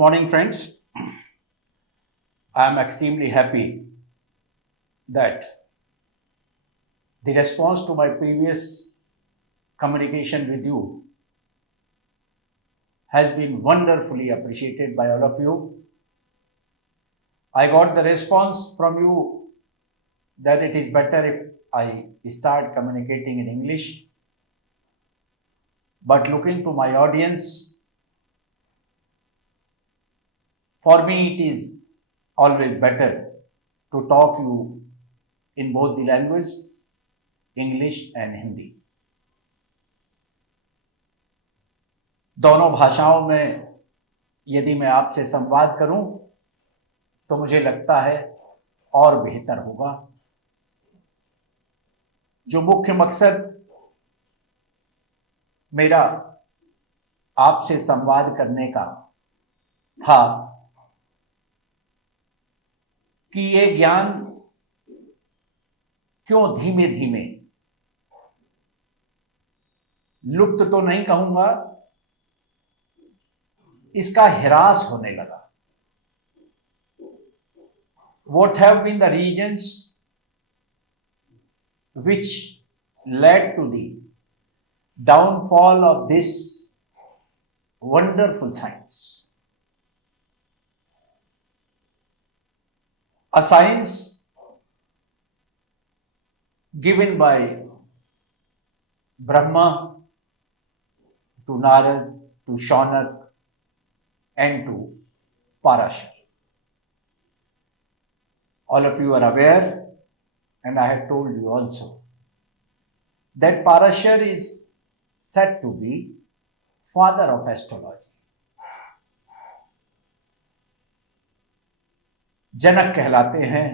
Morning, friends. I am extremely happy that the response to my previous communication with you has been wonderfully appreciated by all of you. I got the response from you that it is better if I start communicating in English. But looking to my audience, for me it is always better to talk you in both the language, English and Hindi. दोनों भाषाओं में यदि मैं आपसे संवाद करूं तो मुझे लगता है और बेहतर होगा। जो मुख्य मकसद मेरा आपसे संवाद करने का था कि ये ज्ञान क्यों धीमे धीमे, लुप्त तो नहीं कहूंगा, इसका ह्रास होने लगा। What have been the reasons which led to the downfall of this wonderful science? A science given by Brahma to Narad, to Shaunak, and to Parashar. All of you are aware, and I have told you also, that Parashar is said to be father of astrology. जनक कहलाते हैं,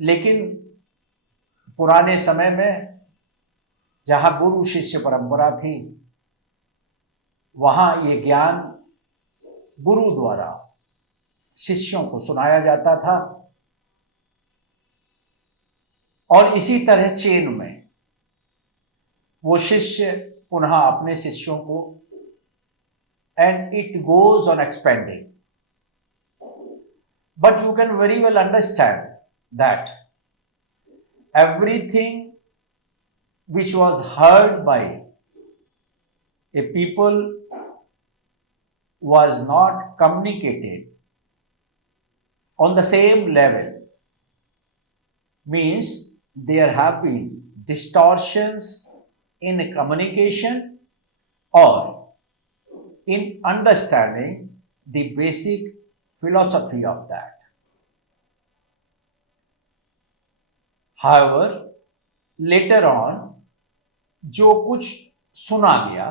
लेकिन पुराने समय में जहां गुरु शिष्य परंपरा थी, वहां ये ज्ञान गुरु द्वारा शिष्यों को सुनाया जाता था और इसी तरह चेन में वो शिष्य पुनः अपने शिष्यों को, and it goes on expanding. But you can very well understand that everything which was heard by a people was not communicated on the same level. Means there have been distortions in communication or in understanding the basic philosophy of that. However, later on, जो कुछ सुना गया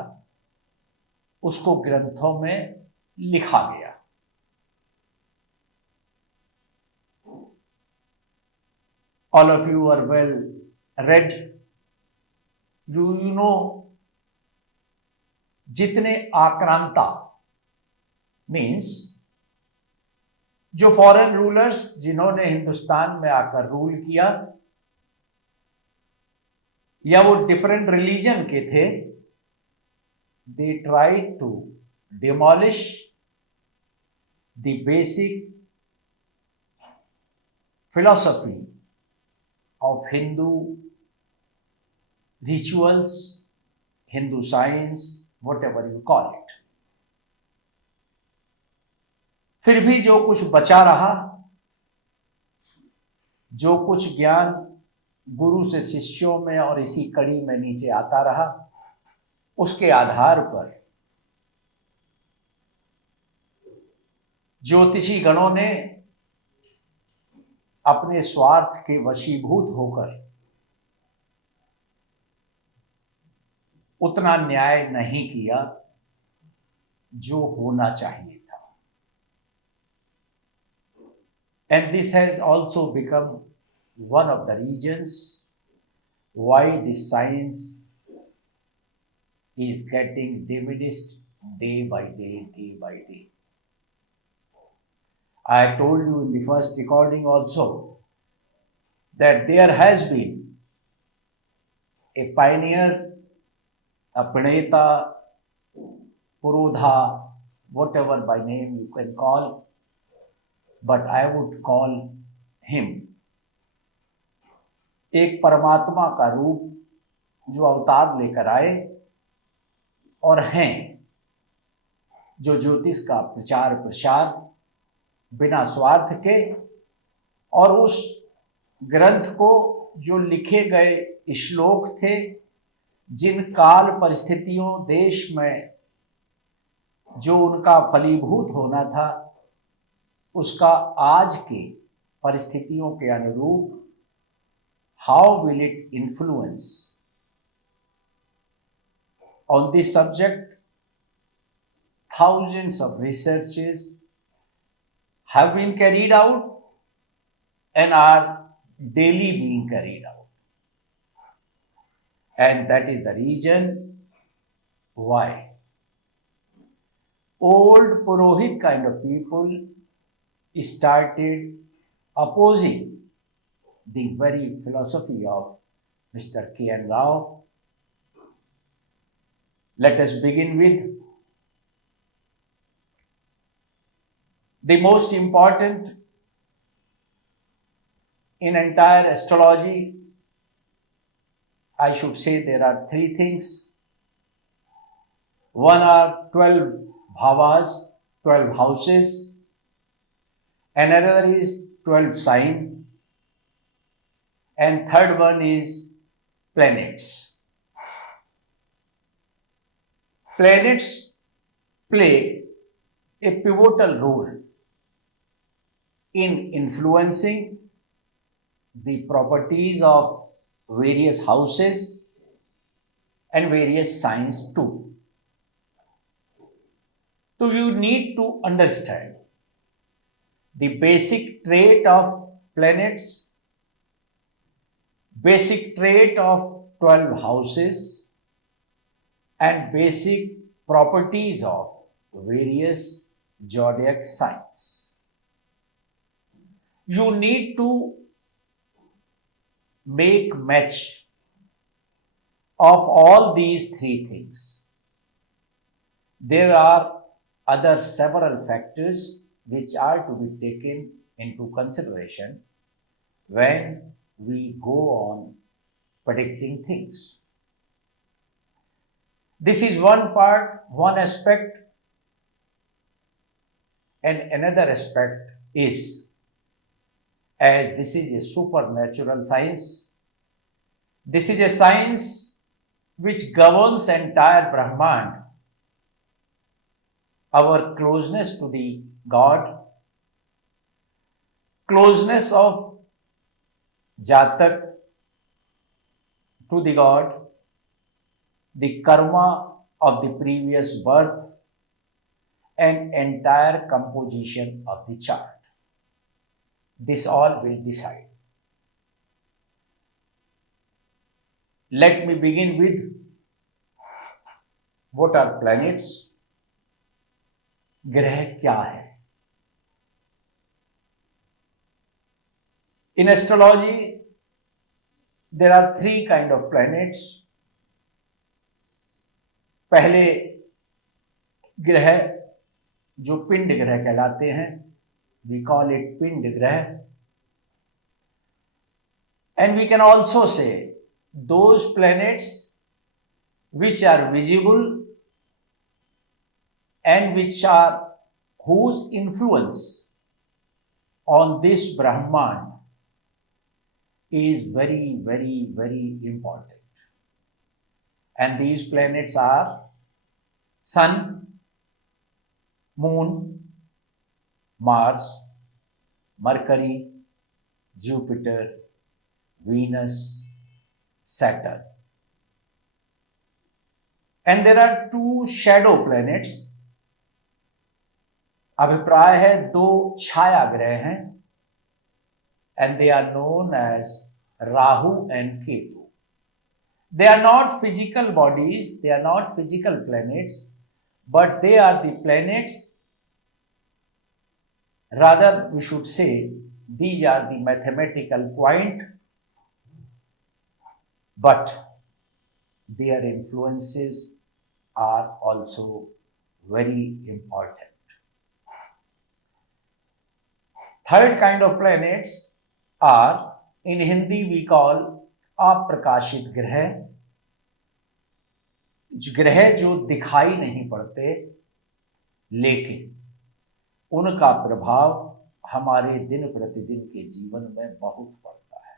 उसको ग्रंथों में लिखा गया। All of you are well read. You know, जितने आक्रांता means जो फॉरेन रूलर्स जिन्होंने हिंदुस्तान में आकर रूल किया या वो डिफरेंट रिलीजन के थे, they tried to demolish the basic philosophy of Hindu rituals, Hindu science, whatever you call it. फिर भी जो कुछ बचा रहा, जो कुछ ज्ञान गुरु से शिष्यों में और इसी कड़ी में नीचे आता रहा, उसके आधार पर ज्योतिषी गणों ने अपने स्वार्थ के वशीभूत होकर उतना न्याय नहीं किया जो होना चाहिए था। And this has also become one of the reasons why this science is getting diminished day by day, day by day. I told you in the first recording also that there has been a pioneer, a Praneta, Purodha, whatever by name you can call, but I would call him एक परमात्मा का रूप जो अवतार लेकर आए और हैं, जो ज्योतिष का प्रचार प्रसार बिना स्वार्थ के, और उस ग्रंथ को जो लिखे गए श्लोक थे, जिन काल परिस्थितियों देश में जो उनका फलीभूत होना था, उसका आज के परिस्थितियों के अनुरूप how will it influence on this subject. Thousands of researches have been carried out and are daily being carried out. And that is the reason why old Purohit kind of people started opposing the very philosophy of Mr. K.N. Rao. Let us begin with the most important in entire astrology. I should say there are three things. One are 12 bhavas, 12 houses. Another is 12 sign. And third one is planets. Planets play a pivotal role in influencing the properties of various houses and various signs too. So you need to understand the basic trait of planets, basic trait of 12 houses, and basic properties of various zodiac signs. You need to make match of all these three things. There are other several factors which are to be taken into consideration when we go on predicting things. This is one part, one aspect, and another aspect is, as this is a supernatural science, this is a science which governs entire Brahmand, our closeness to the God, closeness of Jatak to the God, the karma of the previous birth, and entire composition of the chart. This all will decide. Let me begin with what are planets? ग्रह क्या है? In astrology, there are three kind of planets. पहले ग्रह जो पिंड ग्रह कहलाते हैं, we call it पिंड ग्रह, and we can also say those planets which are visible and which are whose influence on this Brahman is very, very, very important. And these planets are Sun, Moon, Mars, Mercury, Jupiter, Venus, Saturn. And there are two shadow planets. अभिप्राय है दो छाया ग्रह हैं, and they are known as Rahu and Ketu. They are not physical bodies, they are not physical planets, but they are the planets. Rather, we should say these are the mathematical point, but their influences are also very important. Third kind of planets are, in Hindi we call अप्रकाशित ग्रह, ग्रह जो दिखाई नहीं पड़ते लेकिन उनका प्रभाव हमारे दिन प्रतिदिन के जीवन में बहुत पड़ता है.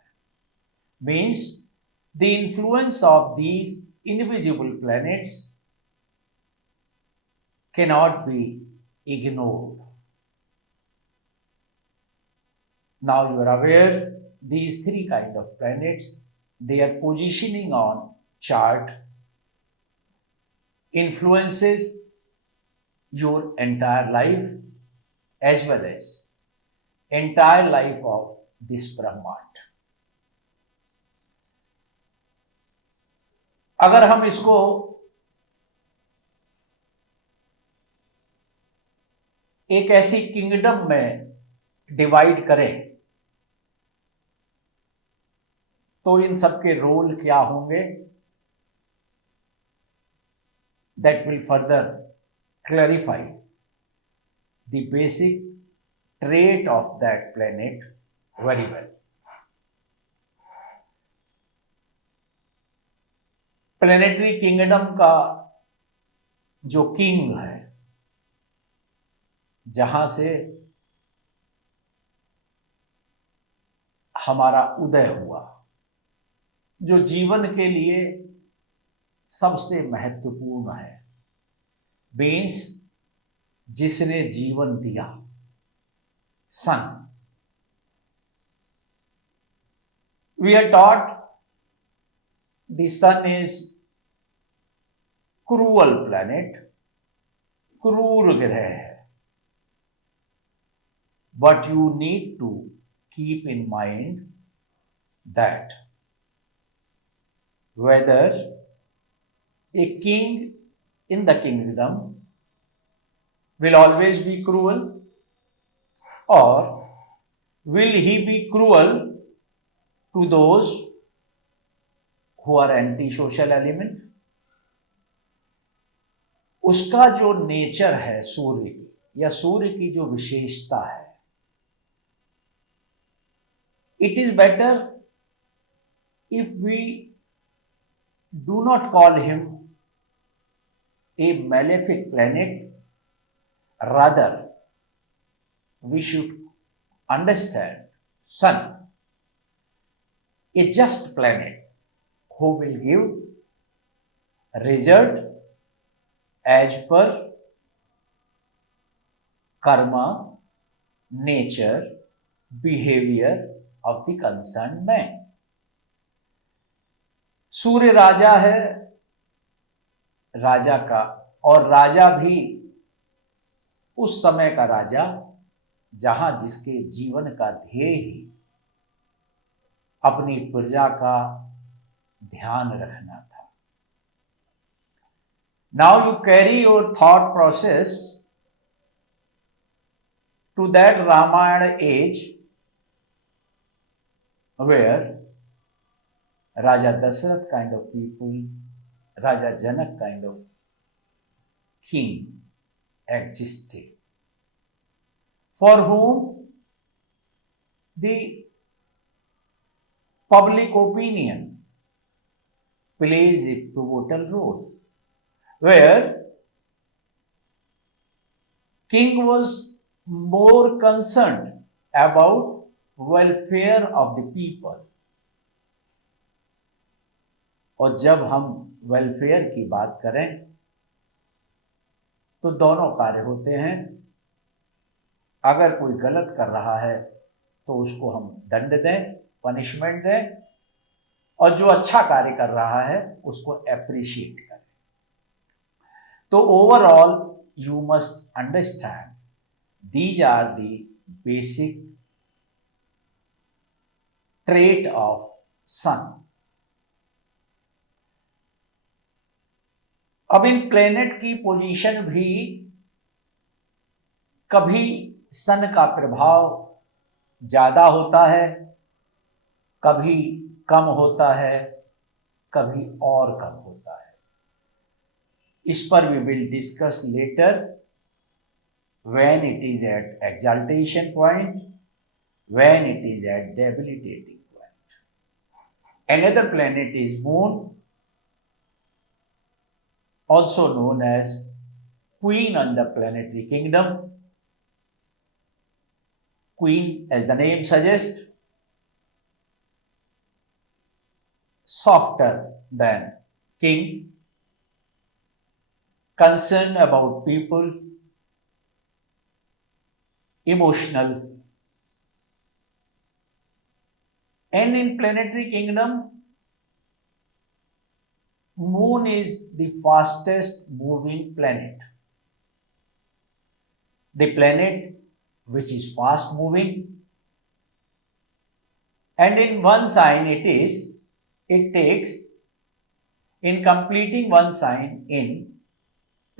Means the influence of these invisible planets cannot be ignored. Now you are aware these three kind of planets, their positioning on chart influences your entire life as well as entire life of this Brahmand. अगर हम इसको एक ऐसी kingdom में divide करें तो इन सबके role क्या होंगे, that will further clarify the basic trait of that planet very well. Planetary kingdom का जो किंग है, जहां से हमारा उदय हुआ, जो जीवन के लिए सबसे महत्वपूर्ण है, मीन्स जिसने जीवन दिया, sun. We are taught the sun is cruel planet, क्रूर ग्रह है. But you need to keep in mind that whether a king in the kingdom will always be cruel or will he be cruel to those who are anti-social element. उसका जो nature है सूर्य की, या सूर्य की जो विशेषता है, it is better if we do not call him a malefic planet. Rather, we should understand Sun, a just planet who will give result as per karma, nature, behavior of the concerned man. सूर्य राजा है राजा का, और राजा भी उस समय का राजा जहां जिसके जीवन का ध्येय ही अपनी प्रजा का ध्यान रखना था. Now you carry your thought process to that Ramayan as where Raja Dasarath kind of people, Raja Janak kind of king existed, for whom the public opinion plays a pivotal role, where king was more concerned about welfare of the people. और जब हम welfare की बात करें तो दोनों कार्य होते हैं. अगर कोई गलत कर रहा है तो उसको हम दंड दें, पनिशमेंट दें, और जो अच्छा कार्य कर रहा है उसको एप्रिशिएट करें. तो overall you must understand these are the basic trait of sun. अब इन प्लेनेट की पोजीशन भी कभी सन का प्रभाव ज्यादा होता है, कभी कम होता है, कभी और कम होता है. इस पर we will discuss later when it is at exaltation point, when it is at debilitating point. Another planet is Moon, also known as Queen on the planetary kingdom. Queen, as the name suggests, softer than king, concerned about people, emotional. And in planetary kingdom, Moon is the fastest moving planet. The planet which is fast moving, and in one sign it takes in completing one sign in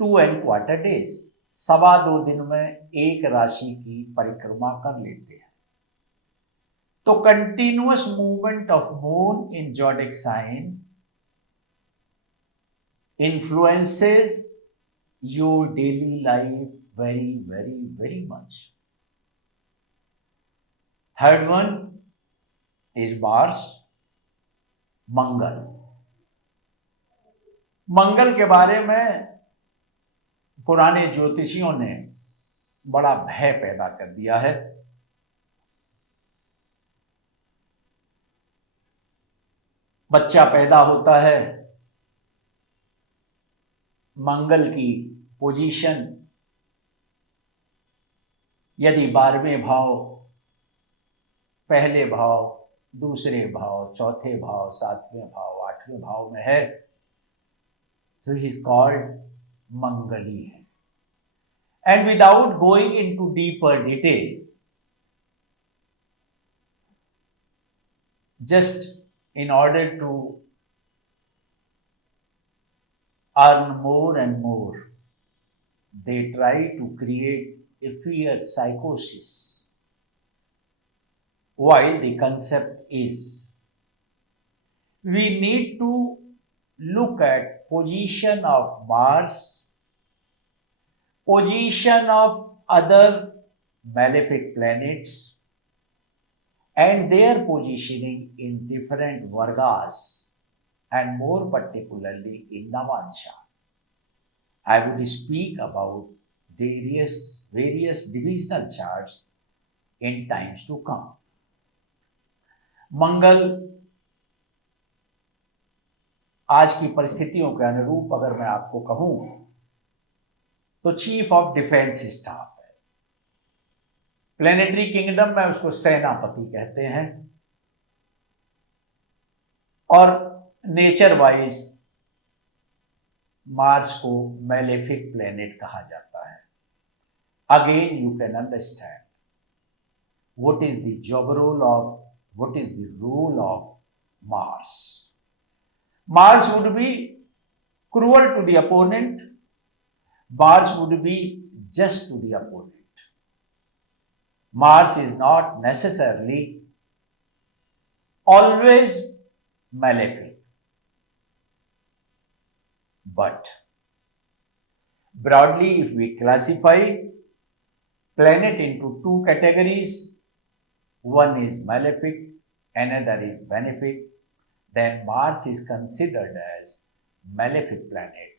2¼ days. 2.25 दिन में एक राशि की परिक्रमा कर लेते हैं. तो continuous movement of moon in zodiac sign influences your daily life very, very, very much. Third one is Mars, मंगल. मंगल के बारे में पुराने ज्योतिषियों ने बड़ा भय पैदा कर दिया है. बच्चा पैदा होता है, मंगल की पोजीशन यदि 12वें भाव, पहले भाव, दूसरे भाव, चौथे भाव, 7वें भाव, 8वें भाव में है तो ही इज कॉल्ड मंगली है. And without going into deeper detail, just in order to earn more and more, they try to create a fear psychosis. While the concept is, we need to look at position of Mars, position of other malefic planets, and their positioning in different vargas, and more particularly in Navansha. I would speak about various divisional charts in times to come. मंगल आज की परिस्थितियों के अनुरूप अगर मैं आपको कहूं तो चीफ ऑफ डिफेंस स्टाफ है. प्लेनेटरी किंगडम में उसको सेनापति कहते हैं, और नेचर वाइज मार्स को मैलेफिक प्लेनेट कहा जाता है. Again you can understand what is the role of Mars. Mars would be cruel to the opponent. Mars would be just to the opponent. Mars is not necessarily always malefic, but broadly, if we classify planet into two categories, one is malefic, another is benefic, then Mars is considered as malefic planet,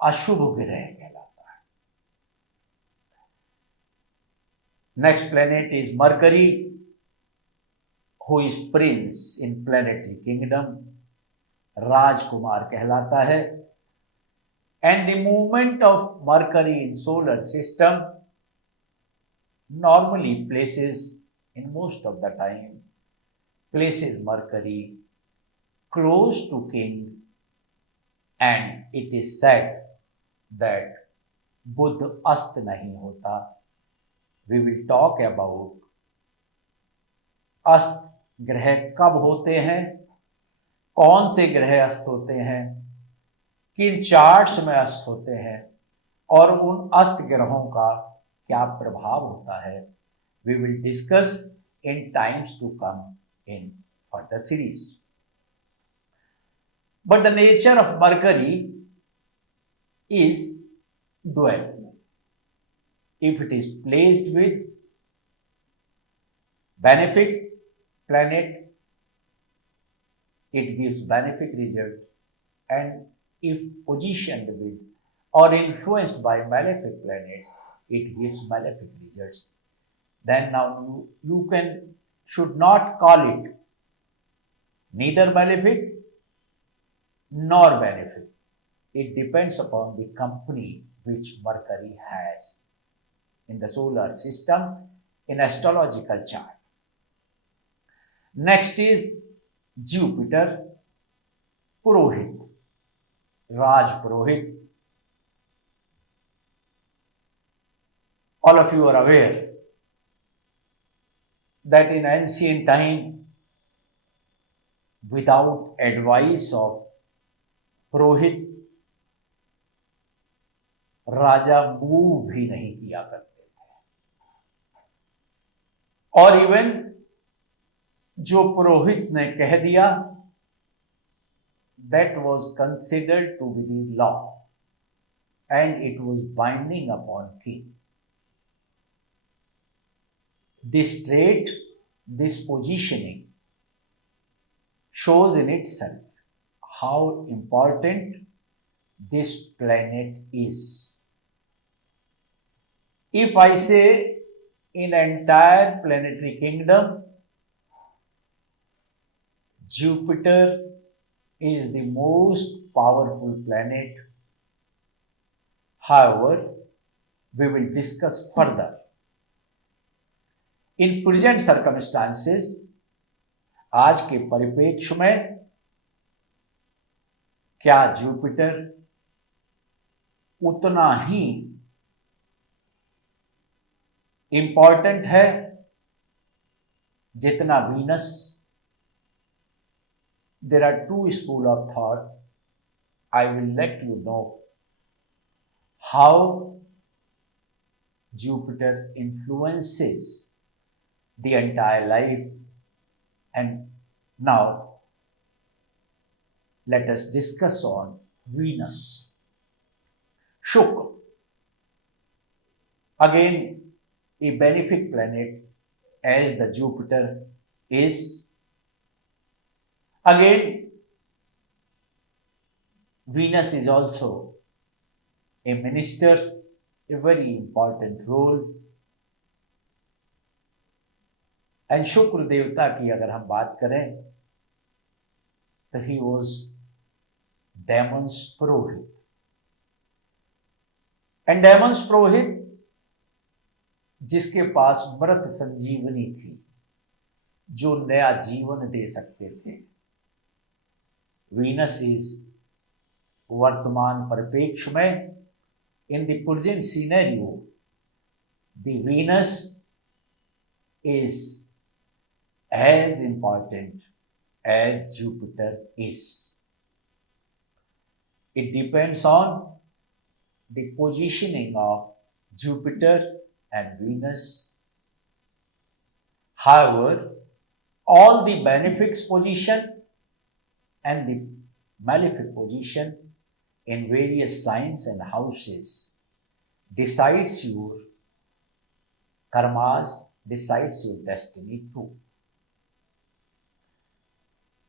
अशुभ ग्रह कहलाता है. Next planet is Mercury, who is prince in planetary kingdom, राजकुमार कहलाता है. And the movement of Mercury in solar system normally places, in most of the time, places Mercury close to king, and it is said that बुध अस्त नहीं होता. We will talk about अस्त ग्रह कब होते हैं, कौन से ग्रह अस्त होते हैं, किन चार्ट्स में अस्त होते हैं, और उन अस्त ग्रहों का क्या प्रभाव होता है. We will discuss in times to come in further series. But the nature of Mercury is dual. If it is placed with benefic planet, it gives benefic result, and if positioned with or influenced by malefic planets, it gives malefic results. Then now you can should not call it neither malefic nor benefic. It depends upon the company which Mercury has in the solar system in astrological chart. Next is Jupiter, Purohit, Raj Purohit. All of you are aware that in ancient time, without advice of Purohit, Raja move भी नहीं किया करते थे, और even जो पुरोहित ने कह दिया, that was considered to be the law and it was binding upon king. This trait, this positioning shows in itself how important this planet is. If I say in entire planetary kingdom, Jupiter is the most powerful planet. However, we will discuss further. In present circumstances, आज के परिप्रेक्ष्य में क्या Jupiter उतना ही important है जितना Venus? There are two schools of thought. I will let you know how Jupiter influences the entire life. And now let us discuss on Venus. Shukra, again a benefic planet as the Jupiter is. Again, Venus is also a minister, a very important role. And शुक्र देवता की अगर हम बात करें तो he was Damon's Purohit. And Damon's Purohit जिसके पास मृत संजीवनी थी, जो नया जीवन दे सकते थे. वीनस इज वर्तमान परिप्रेक्ष्य में in the present scenario, the Venus is as important as Jupiter is. It depends on the positioning of Jupiter and Venus. However, all the benefic position and the malefic position in various signs and houses decides your karmas, decides your destiny too.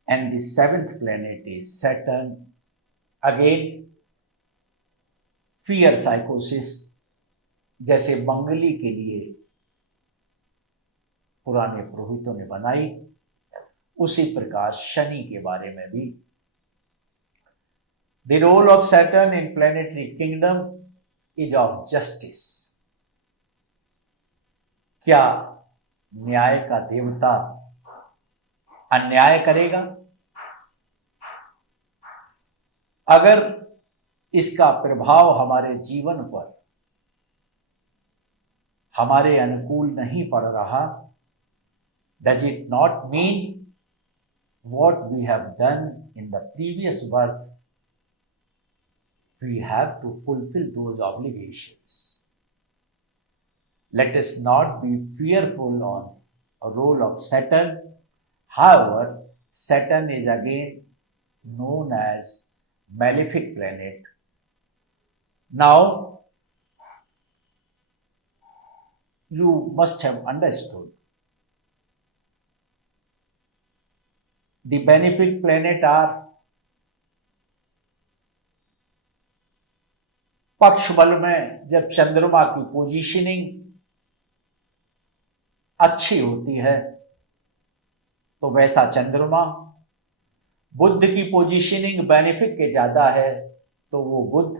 And the seventh planet is Saturn. Again, fear psychosis, जैसे मंगली के लिए पुराने पुरोहितों ने बनाई, उसी प्रकार शनि के बारे में भी. The role of Saturn in planetary kingdom is of justice. क्या न्याय का देवता अन्याय करेगा? अगर इसका प्रभाव हमारे जीवन पर हमारे अनुकूल नहीं पड़ रहा, does it not mean what we have done in the previous birth, we have to fulfill those obligations? Let us not be fearful on a role of Saturn. However, Saturn is again known as malefic planet. Now, you must have understood the benefic planet are पक्ष बल में जब चंद्रमा की positioning अच्छी होती है तो वैसा चंद्रमा, बुध की पोजीशनिंग बेनिफिक के ज्यादा है तो वो बुध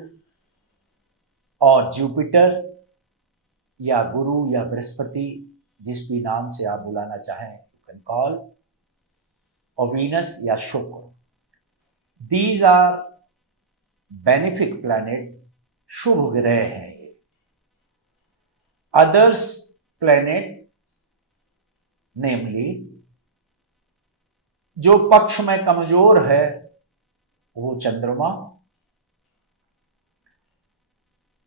और जुपिटर या गुरु या बृहस्पति, जिस भी नाम से आप बुलाना चाहें, यू कैन कॉल, और वीनस या शुक्र, दीज आर बेनिफिक प्लैनेट, शुभ ग्रह हैं ये। अदर्स प्लैनेट नेमली जो पक्ष में कमजोर है वो चंद्रमा,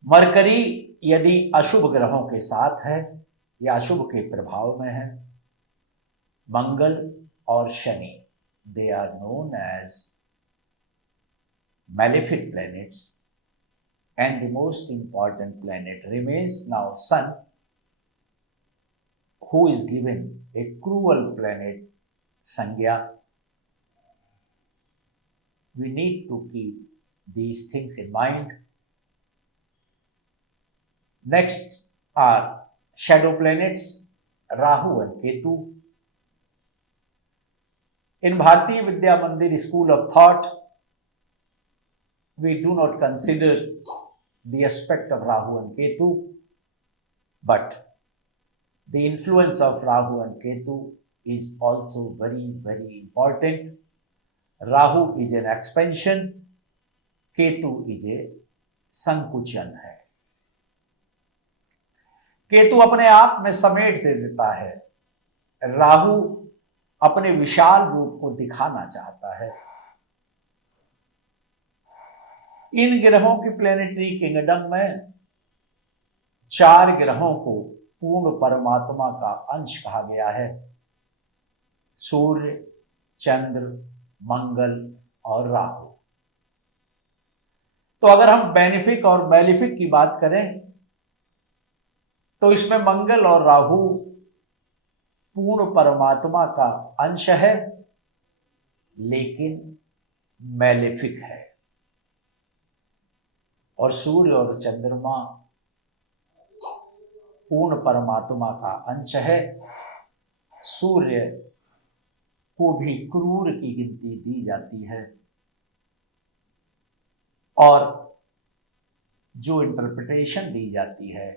मरकरी यदि अशुभ ग्रहों के साथ है या अशुभ के प्रभाव में है, मंगल और Shani, they are known as malefic planets, and the most important planet remains now Sun, who is given a cruel planet Sangya. We need to keep these things in mind. Next are shadow planets, Rahu and Ketu. In Bharatiya Vidya Mandir School of Thought, we do not consider the aspect of Rahu and Ketu, but the influence of Rahu and Ketu is also very, very important. Rahu is an expansion, Ketu is a संकुचन है। केतु अपने आप में समेट दे देता है, राहु अपने विशाल रूप को दिखाना चाहता है। इन ग्रहों की प्लेनेटरी किंगडम में 4 ग्रहों को पूर्ण परमात्मा का अंश कहा गया है, सूर्य, चंद्र, मंगल और राहु। तो अगर हम बेनिफिक और मैलिफिक की बात करें तो इसमें मंगल और राहु पूर्ण परमात्मा का अंश है, लेकिन मैलिफिक है, और सूर्य और चंद्रमा पूर्ण परमात्मा का अंश है। सूर्य को भी क्रूर की गिनती दी जाती है, और जो इंटरप्रिटेशन दी जाती है,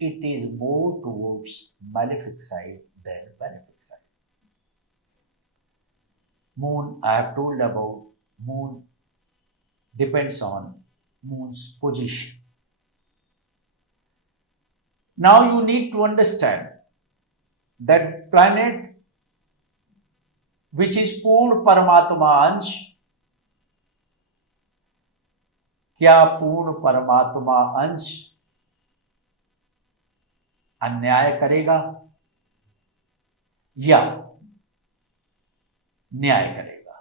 it is more towards malefic side than benefic side. Moon, I have told about moon depends on moon's position. Now you need to understand that planet which is पूर्ण परमात्मा अंश, क्या पूर्ण परमात्मा अंश अन्याय करेगा या न्याय करेगा?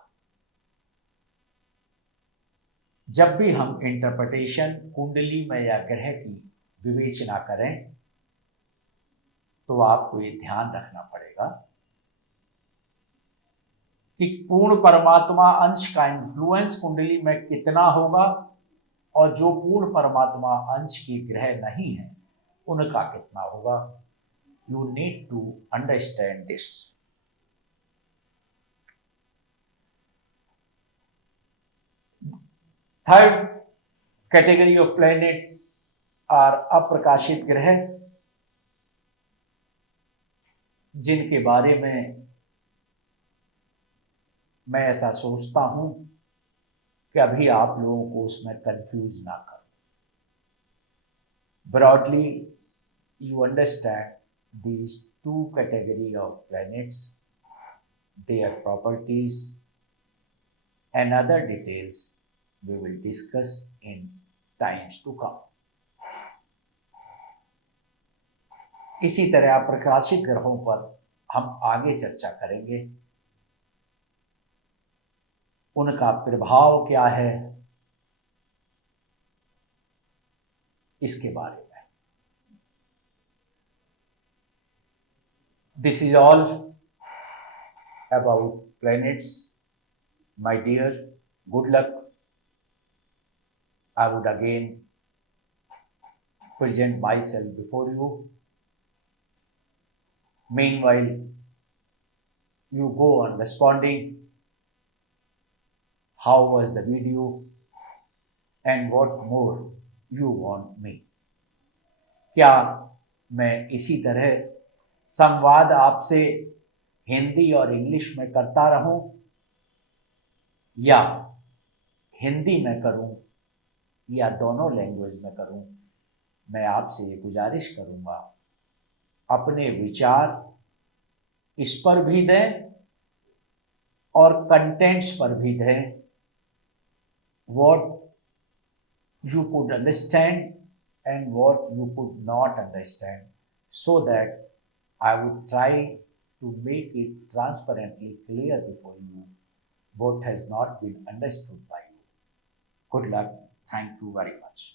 जब भी हम इंटरप्रिटेशन कुंडली में या ग्रह की विवेचना करें तो आपको ये ध्यान रखना पड़ेगा कि पूर्ण परमात्मा अंश का इन्फ्लुएंस कुंडली में कितना होगा, और जो पूर्ण परमात्मा अंश के ग्रह नहीं है उनका कितना होगा। You need to understand this. Third category of planet are अप्रकाशित ग्रह, जिनके बारे में मैं ऐसा सोचता हूं कि अभी आप लोगों को उसमें कंफ्यूज ना करो। Broadly you understand these 2 category of planets, their properties and other details we will discuss in times to come. इसी तरह प्रकाशित ग्रहों पर हम आगे चर्चा करेंगे, उनका प्रभाव क्या है, इसके बारे में। This is all about planets, my dear, good luck. I would again present myself before you. Meanwhile, you go on responding. How was the video and what more you want me? क्या मैं इसी तरह संवाद आपसे हिंदी और English में करता रहूं, या हिंदी में करूं या दोनों लैंग्वेज में करूं? मैं आपसे ये गुजारिश करूंगा, अपने विचार इस पर भी दें और कंटेंट्स पर भी दें, what you could understand and what you could not understand, so that I would try to make it transparently clear before you what has not been understood by you. Good luck. Thank you very much.